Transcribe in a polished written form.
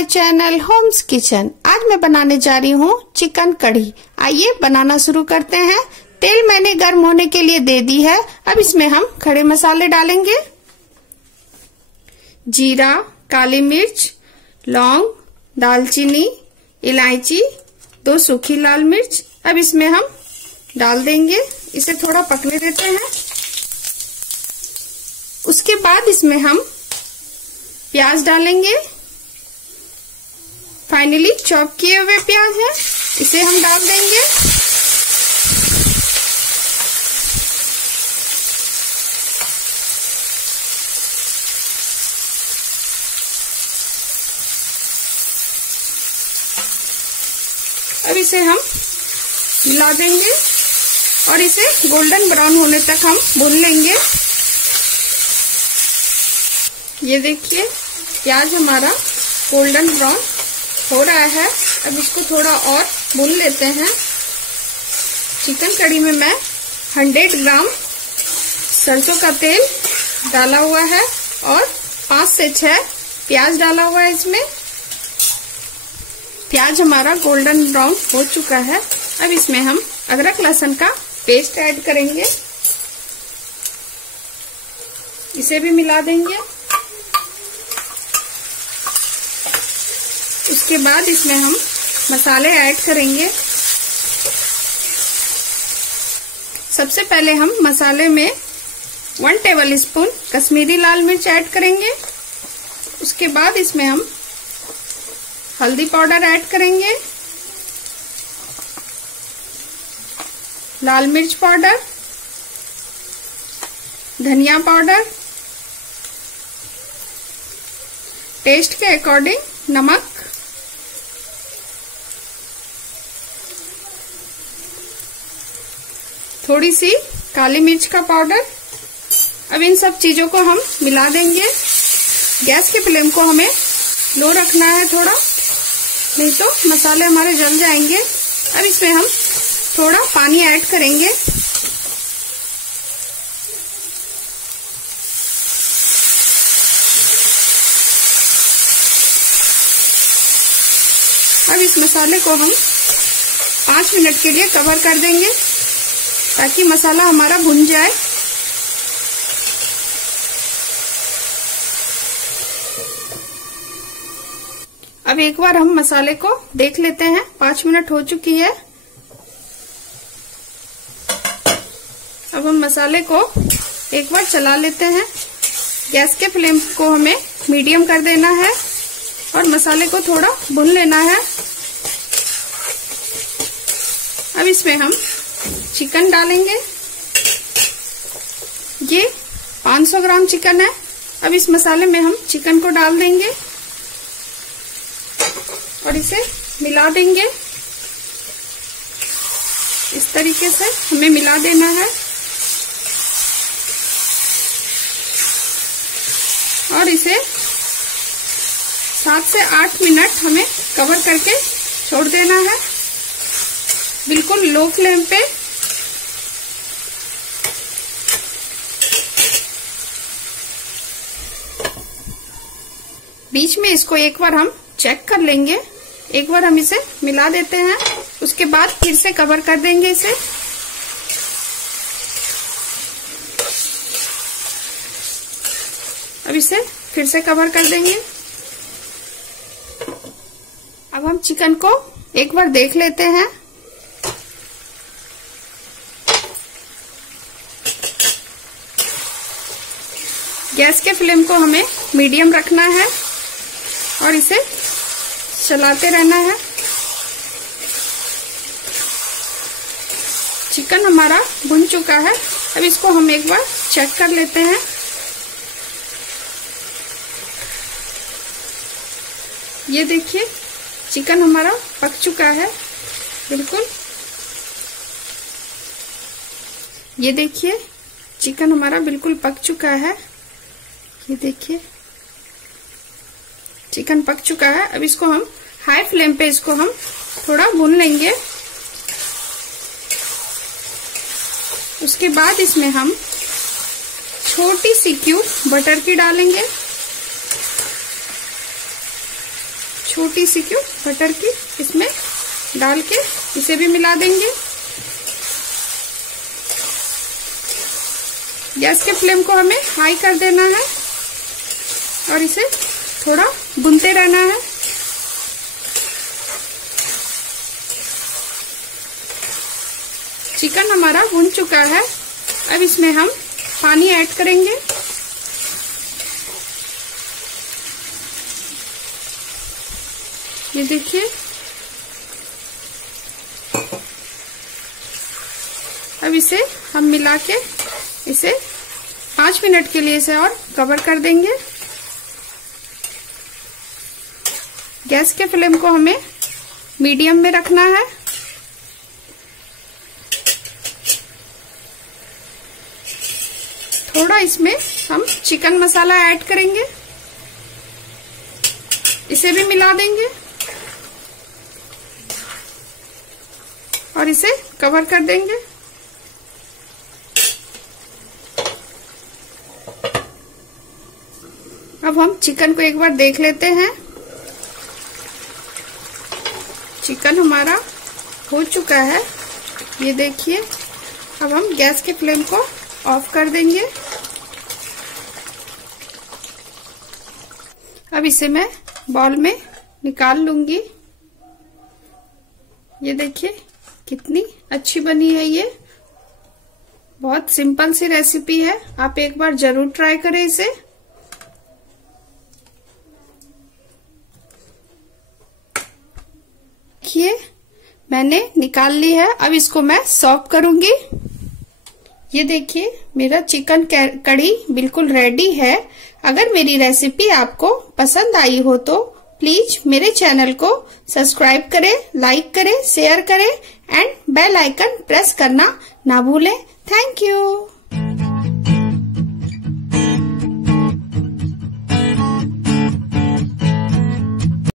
My channel Holmes kitchen. आज मैं बनाने जा रही हूँ चिकन कढ़ी। आइए बनाना शुरू करते हैं। तेल मैंने गर्म होने के लिए दे दी है। अब इसमें हम खड़े मसाले डालेंगे। जीरा, काली मिर्च, लौंग, दालचीनी, इलायची, 2 सूखी लाल मिर्च। अब इसमें हम डाल देंगे। इसे थोड़ा पकने देते हैं। उसके बाद इसमें हम प्याज डालेंगे। फाइनली चॉप किए हुए प्याज है, इसे हम डाल देंगे। अब इसे हम मिला देंगे और इसे गोल्डन ब्राउन होने तक हम भून लेंगे। ये देखिए प्याज हमारा गोल्डन ब्राउन हो रहा है। अब इसको थोड़ा और भून लेते हैं। चिकन कढ़ी में मैं 100 ग्राम सरसों का तेल डाला हुआ है और 5 से 6 प्याज डाला हुआ है। इसमें प्याज हमारा गोल्डन ब्राउन हो चुका है। अब इसमें हम अदरक लहसुन का पेस्ट ऐड करेंगे। इसे भी मिला देंगे। उसके बाद इसमें हम मसाले ऐड करेंगे। सबसे पहले हम मसाले में 1 टेबल स्पून कश्मीरी लाल मिर्च ऐड करेंगे। उसके बाद इसमें हम हल्दी पाउडर ऐड करेंगे, लाल मिर्च पाउडर, धनिया पाउडर, टेस्ट के अकॉर्डिंग नमक, थोड़ी सी काली मिर्च का पाउडर। अब इन सब चीजों को हम मिला देंगे। गैस के फ्लेम को हमें लो रखना है थोड़ा, नहीं तो मसाले हमारे जल जाएंगे। अब इसमें हम थोड़ा पानी ऐड करेंगे। अब इस मसाले को हम 5 मिनट के लिए कवर कर देंगे ताकि मसाला हमारा भुन जाए। अब एक बार हम मसाले को देख लेते हैं। 5 मिनट हो चुकी है। अब हम मसाले को एक बार चला लेते हैं। गैस के फ्लेम को हमें मीडियम कर देना है और मसाले को थोड़ा भून लेना है। अब इसमें हम चिकन डालेंगे। ये 500 ग्राम चिकन है। अब इस मसाले में हम चिकन को डाल देंगे और इसे मिला देंगे। इस तरीके से हमें मिला देना है और इसे 7 से 8 मिनट हमें कवर करके छोड़ देना है, बिल्कुल लो फ्लेम पे। बीच में इसको एक बार हम चेक कर लेंगे। एक बार हम इसे मिला देते हैं। उसके बाद फिर से कवर कर देंगे इसे। अब इसे फिर से कवर कर देंगे। अब हम चिकन को एक बार देख लेते हैं। गैस के फ्लेम को हमें मीडियम रखना है और इसे चलाते रहना है। चिकन हमारा भुन चुका है। अब इसको हम एक बार चेक कर लेते हैं। ये देखिए चिकन हमारा पक चुका है बिल्कुल। ये देखिए चिकन हमारा बिल्कुल पक चुका है। ये देखिए चिकन पक चुका है। अब इसको हम हाई फ्लेम पे इसको हम थोड़ा भून लेंगे। उसके बाद इसमें हम छोटी सी क्यूब बटर की डालेंगे। छोटी सी क्यूब बटर की इसमें डाल के इसे भी मिला देंगे। गैस के फ्लेम को हमें हाई कर देना है और इसे थोड़ा भूनते रहना है। चिकन हमारा भुन चुका है। अब इसमें हम पानी ऐड करेंगे। ये देखिए, अब इसे हम मिला के इसे 5 मिनट के लिए इसे और कवर कर देंगे। गैस के फ्लेम को हमें मीडियम में रखना है। थोड़ा इसमें हम चिकन मसाला ऐड करेंगे, इसे भी मिला देंगे और इसे कवर कर देंगे। अब हम चिकन को एक बार देख लेते हैं। चिकन हमारा हो चुका है, ये देखिए। अब हम गैस के फ्लेम को ऑफ कर देंगे। अब इसे मैं बाउल में निकाल लूंगी। ये देखिए कितनी अच्छी बनी है। ये बहुत सिंपल सी रेसिपी है, आप एक बार जरूर ट्राई करें इसे। देखिए मैंने निकाल ली है। अब इसको मैं सर्व करूंगी। ये देखिए मेरा चिकन कढ़ी बिल्कुल रेडी है। अगर मेरी रेसिपी आपको पसंद आई हो तो प्लीज मेरे चैनल को सब्सक्राइब करें, लाइक करें, शेयर करें एंड बेल आइकन प्रेस करना ना भूलें। Thank you.